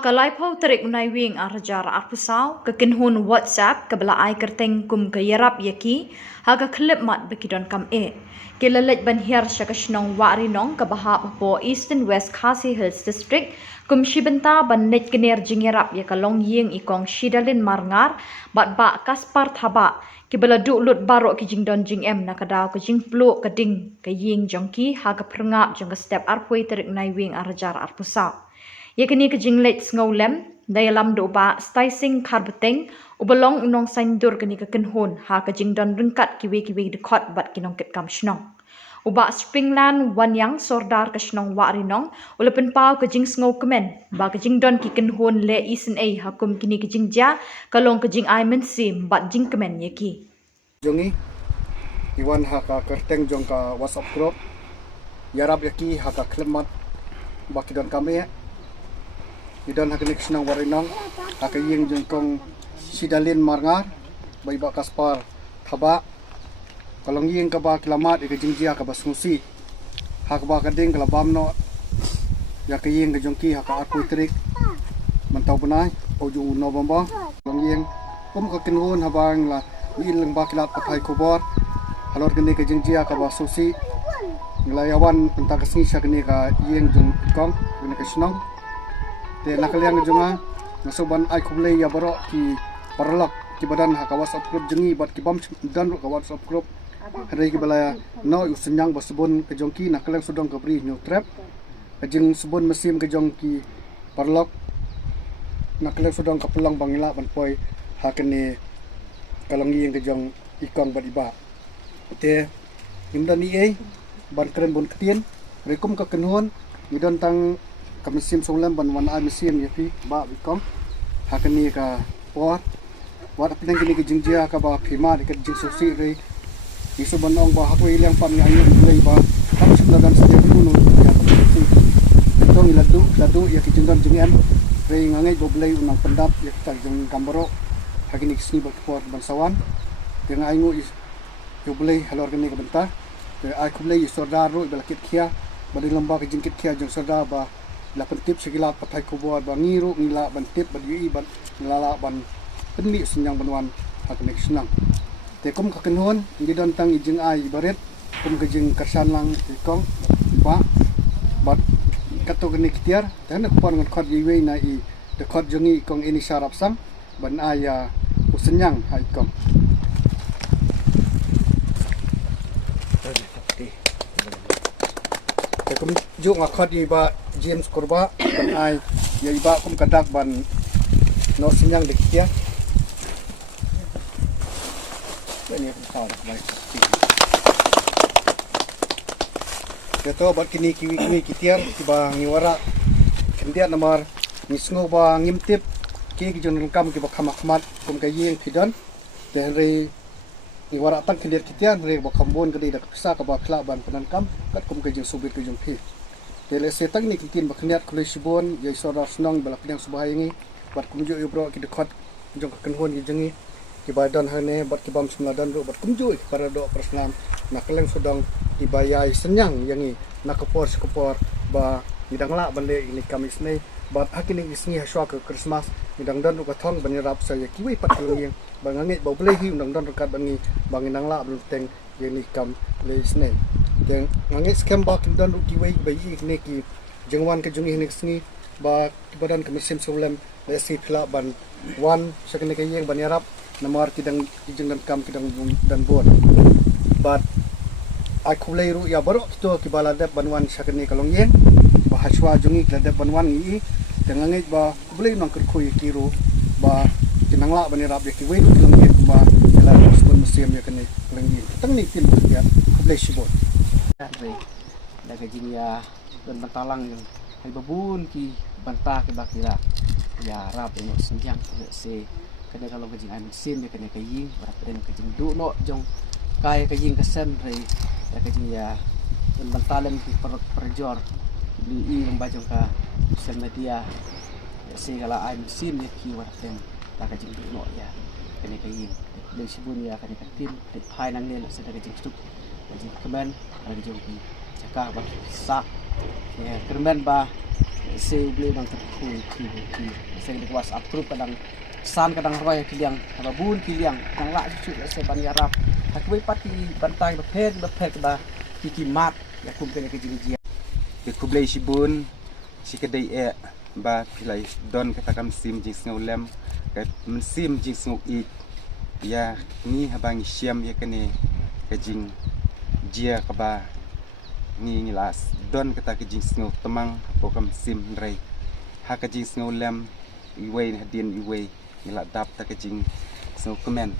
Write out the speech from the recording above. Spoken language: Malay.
Hakalai pau terik unai wing arajar arpusau kekinhun WhatsApp kebela ai kerteng kum ke yarap yaki haga klip mat bekidon kam e kelalet ban hiar syakashnong wari nong ke bahap po East and West Khasi Hills District kum shibenta ban net kener jing yarap yakalong ying ikong shidalin marngar bat ba kaspar thaba kibela du lut barok ki jing don jing em nakadaw ke jing plu keding ke ying jongki haga prngap jong ke step arpui terik unai wing arajar arpusau yakini ke jinglet ngolem dayalam do ba sticing karbeteng ubalong unong saindur kini ke kenhon ha ke jingdon rengkat kiwi dekot bat kinong ket kam shnong uba springland wanyang sordar ke shnong wa rinong ulepen pau ke jing sngo kemen ba ke jingdon ki kenhon le isen a hakum kini ke jingja kalong ke jing ai mensim bat jing kemen yaki jongi iwan haka kerteng jongka WhatsApp group yarab yaki haka klemat bakidon kami idon haka nikšnang warinong haka ying jongkong sidalin marngar bai ba kaspar thaba kalong ying ka ba kilamat ika jingjia ka basungsi haka ba kading kalabam no yaka ying ka jongki haka arputrik mantau benai oju no bomba kalong ying ka kinhon habang la ilang ba kilat pakai kubor halor kini ka jingjia ka basungsi nglayawan entah kesini sakni ka ying jong kong kini ka snong te nakaliang jonga nasuban ai kumlei ya baro ki parlok ki badan haka WhatsApp group jengi bat ki bam dan ka WhatsApp group hari ki balaya no usenyang basubun ke jongki nakaliang sudong ka bri new trap kajing subun mesim ke jongki parlok nakaliang sudong ka pulang bangila ban poi hakene kalong ying ke jong ikong bat iba te imdan ni ban keren bon ketien rekum ka kenhon midon tang kamisim songlam ban wan ai mesim yapi ba bikom hakani ka pot wat apeng kini ke jingjia ka ba phima de jing susi re isu banong ba hakoi liang pam yang lei ba kam sunda dan setiap dulu ya tong ladu ya ki jingdan jingen re ngangai boblei unang pendap ya ta jing gambaro hakini kisni ba pot ban sawan dengan aingu is boblei halor kini ka benta ai kumlei sordar ro belakit khia badi lamba ke jingkit khia jong sordar ba la pentip segilat patai kubur ba ngiru ngila ban tip ba ui ban ngala ban penmi senyang banwan hak nek senang te kum ka kenhon ngi don tang ijing ai baret kum ke jing kersan lang ikong ba bat kato ke nek tiar tan ko pon ngot yiwe na I de khot jongi ikong ini syarap sam ban aya usenyang hai ikong kum juk ngakhat iba James Kurba ban ai ya iba kum kadak ban no sinyang diktia ini tahu baik keto bat kini kiwi kitiar iba ngiwara kendia nomor nisngo ba ngimtip ki jon kam ki ba khamat kum kayeng fidan tenri iwara tang kendir kitian re ba kambon kedi dak pisa ka ba khla ban panan kam kat kum ke jing subit ke jing phi tele setang ni kitin ba khniat kule sibon ye sora snong bala pnyang subahingi bat kum ju ibro ki dekhot jong ka kenhon ki jengi ki badan hane bat ki bam semladan ro bat kum ju para do prasnam nakaleng sudang dibayai senyang yangi nakapor ba idang la bande ini kamis nei bat hakini isni haswa ke Christmas idang dan ka thong banirap saya kiwi pat kalung bangangi boblei hi undang dan rekat bangi banginang la belteng yeni kam le isne teng ngangi scam ba kindan kiwi bayi ne ki jengwan ke jungi nek sngi ba badan kemisim solam lesi phla ban wan sakne ke yeng banirap namar kidang jengdan kam kidang dan bon bat aku leiru ya baru kito ki baladep banwan sakne kalong yen ba haswa jungi kladep banwan ni tengangi ba boleh nang kerkoi kiro ba kinangla banirap ya kiwi kilong yen ba kala sebon museum ya kene lengi tang ni tin ya boleh sibot re daga jinya dan bentalang yang hai babun ki banta ke bakira ya rap no senjang se kada kalau ke jing amin sim ya kene kayi berapa den ke jing du no jong kai ke jing kesen re daga jinya dan bentalan ki perjor beli I membajong ka sosial media se kala amin sim ya ki berapa den daga jing du no ya kene kayi le sibun ya kene katin de phai nang ne la se daga jing stuk jing keban ada jong ki cakap sa ya kermen ba se ble bang terku ki se di WhatsApp group kadang san kadang roy kiliang babun kiliang kang la cu se ban yarap tak bai pati bantai ba phet ba ki mat ya kum ke jini ke kublai sibun si kedai ba pilai don katakan sim jing sngau lem ke sim jing sngau i ya ni habang siam ya kene ke jing jia ka ba ni ngilas don kata ke jing sngau temang pokam sim rei ha ke jing sngau lem iwei hadin iwei ngila dap ta ke jing sngau kemen